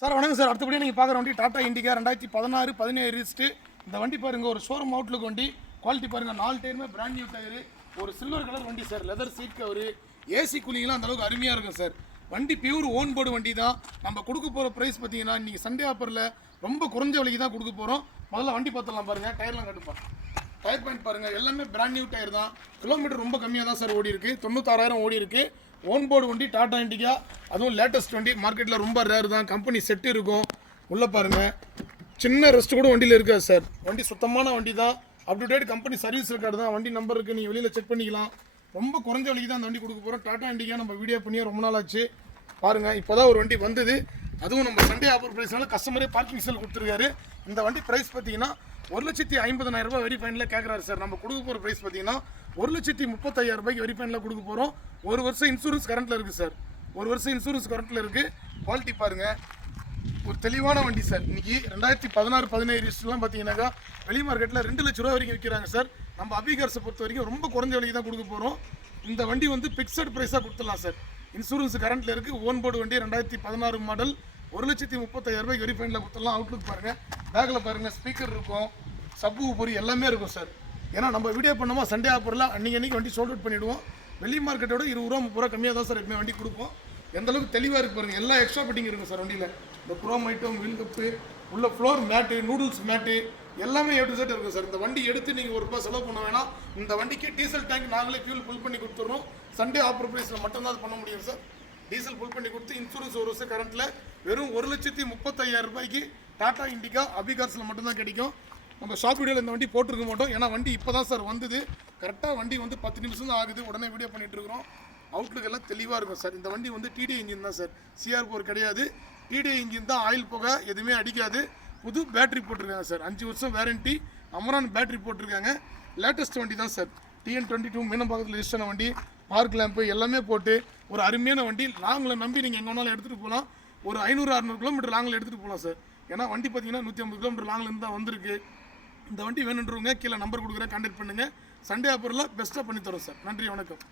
Sir வணக்கம் sir. அடுத்தபடியாக நீங்கள் பார்க்குற வண்டி டாடா இண்டிகா ரெண்டாயிரத்தி பதினாறு பதினேழு ரிஸ்ட்டு இந்த வண்டி பாருங்கள் ஒரு ஷோரூம் அவுட்லுக்கு வண்டி. குவாலிட்டி பாருங்கள் நாலு டயருமே பிராண்ட் நியூ டயரு ஒரு சில்வர் கலர் வண்டி sir leather seat cover AC கூலிங்லாம் அந்த அளவுக்கு அருமையாக இருக்கும் சார். வண்டி பியூர் ஓன் போர்டு வண்டி தான். நம்ம கொடுக்க போகிற ப்ரைஸ் பார்த்தீங்கன்னா இன்றைக்கி சண்டே ஆஃபரில் ரொம்ப குறைஞ்ச விலைக்கு தான் கொடுக்க போகிறோம் முதல்ல வண்டி பார்த்துடலாம் பாருங்கள் டயர்லாம் கட்டுப்பாங்க டயர் பாயிண்ட் பாருங்கள் எல்லாமே பிராண்ட் நியூ டயர் தான். கிலோமீட்டர் ரொம்ப கம்மியாக தான் சார் ஓடி இருக்குது தொண்ணூத்தாறாயிரம் ஓடி இருக்குது ஓன் போர்டு வண்டி டாடா இண்டிகா அதுவும் லேட்டஸ்ட் வண்டி. மார்க்கெட்டில் ரொம்ப ரேர் தான். கம்பெனி செட்டு இருக்கும். உள்ளே பாருங்கள் சின்ன ரெஸ்ட் கூட வண்டியில் இருக்காது சார் வண்டி சுத்தமான வண்டி தான். Up to date company service record தான். வண்டி நம்பர் இருக்குது நீங்கள் வெளியில் செக் பண்ணிக்கலாம். ரொம்ப குறைஞ்ச விலைக்கு தான் அந்த வண்டி கொடுக்க போகிறோம் டாடா இண்டிகா நம்ம வீடியோ பண்ணியே ரொம்ப நாள் ஆச்சு. பாருங்கள் இப்போ தான் ஒரு வண்டி வந்தது. அதுவும் நம்ம சண்டே ஆஃபர் ப்ரைஸ்னால கஸ்டமரே பார்க்கிங் செல் கொடுத்துருக்காரு. இந்த வண்டி ப்ரைஸ் பார்த்தீங்கன்னா ஒரு லட்சத்தி ஐம்பதனாயிரம் ரூபாய் வெரி ஃபைனில் கேட்குறாரு சார். நம்ம கொடுக்க போகிற ப்ரைஸ் பார்த்தீங்கன்னா ஒரு லட்சத்தி முப்பத்தாயிரம் ரூபாய்க்கு வெரி ஃபைனில் கொடுக்க போகிறோம் ஒரு வருஷம் இன்சூரன்ஸ் கரண்ட்டில் இருக்குது சார். ஒரு வருஷம் இன்சூரன்ஸ் கரண்ட்டில் இருக்குது குவாலிட்டி பாருங்கள் ஒரு தெளிவான வண்டி சார். இன்னைக்கு ரெண்டாயிரத்தி பதினாறு பதினேழு லிஸ்ட்லாம் பார்த்தீங்கன்னாக்கா வெளி மார்க்கெட்டில் ரெண்டு லட்ச ரூபா வரைக்கும் விற்கிறாங்க சார். நம்ம அபிகார்ஸை பொறுத்த வரைக்கும் ரொம்ப குறைஞ்ச விலைக்கு தான் கொடுக்க போகிறோம் இந்த வண்டி வந்து பிக்சட் ப்ரைஸாக கொடுத்துடலாம் சார். இன்சூரன்ஸ் கரண்ட்டில் இருக்குது ஓன் போர்டு வண்டி ரெண்டாயிரத்தி பதினாறு மாடல் ஒரு லட்சத்தி முப்பத்தாயிரம் ரூபாய்க்கு வெரி ஃபைனில் கொடுத்துடலாம். அவுட்லுக் பாருங்கள் பேக்கில் பாருங்கள் ஸ்பீக்கர் இருக்கும் சப்பு பொறி எல்லாமே இருக்கும் சார் ஏன்னா நம்ம வீடியோ பண்ணோமா சண்டே ஆஃபரில் அன்றைக்கி அன்றைக்கி வண்டி சோல்ட் அவுட் பண்ணிவிடுவோம் வெளி மார்க்கெட்டோட இருபது ரூபா முப்பது ரூபா கம்மியாக தான் சார் எப்பவுமே வண்டி கொடுப்போம். எந்த அளவுக்கு தெளிவாக இருக்கு பாருங்கள் எல்லா எக்ஸ்ட்ரா பிட்டிங் இருக்கும் சார் வண்டியில். இந்த குரோம் ஐட்டம் வீல் கப்பு உள்ள ஃப்ளோர் மேட்டு நூடுல்ஸ் மேட்டு எல்லாமே ஏ டு செட் இருக்கும் சார் இந்த வண்டி எடுத்து நீங்கள் ஒரு ரூபாய் செலவு பண்ண வேணாம். இந்த வண்டிக்கு டீசல் டேங்க் நாங்களே ஃபியூல் ஃபுல் பண்ணி கொடுத்துட்றோம். சண்டே ஆஃபர் ப்ரைஸில் மட்டும்தான் அது பண்ண முடியும் சார் டீசல் ஃபுல் பண்ணி கொடுத்து இன்சூரன்ஸ் ஒரு வருஷம் கரண்ட்டில் வெறும் ஒரு லட்சத்தி முப்பத்தையாயிரம் ரூபாய்க்கு டாடா இண்டிகா அபிகார்ஸில் மட்டும்தான் கிடைக்கும். நம்ம ஷாப் வீடியோவில் இந்த வண்டி போட்டிருக்க மாட்டோம். ஏன்னா வண்டி இப்போ தான் சார் வந்தது கரெக்டாக வண்டி வந்து பத்து நிமிஷம் தான் ஆகுது. உடனே வீடியோ பண்ணிட்டு இருக்கிறோம். அவுட்லுக் எல்லாம் தெளிவாக இருக்கும் சார் இந்த வண்டி வந்து டிடி இன்ஜின் தான் சார் சிஆர் போர் கிடையாது. டிடி இன்ஜின் தான் ஆயில் போக எதுவுமே அடிக்காது. புது பேட்டரி போட்டிருக்காங்க சார் அஞ்சு வருஷம் வேரண்டி அமரான் பேட்டரி போட்டிருக்காங்க. லேட்டஸ்ட் வண்டி தான் சார் டிஎன் டுவெண்ட்டி டூ மீனம்பாக்கத்தில் லிஸ்டான வண்டி. பார்க் லேம்பு எல்லாமே போட்டு ஒரு அருமையான வண்டி. லாங்கில் நம்பி நீங்கள் எங்கே வேணாலும் எடுத்துகிட்டு போகலாம் ஒரு ஐநூறு அறநூறு கிலோமீட்டர் லாங்கில் எடுத்துகிட்டு போகலாம் சார் ஏன்னா வண்டி பார்த்தீங்கன்னா நூற்றி ஐம்பது கிலோமீட்டர் லாங்லேருந்து தான் வந்திருக்கு. இந்த வண்டி வேணுன்றவங்க கீழே நம்பர் கொடுக்குறேன் கான்டாக்ட் பண்ணுங்கள் சண்டே ஆஃபரில் பெஸ்ட்டாக பண்ணி தரோம் சார் நன்றி வணக்கம்.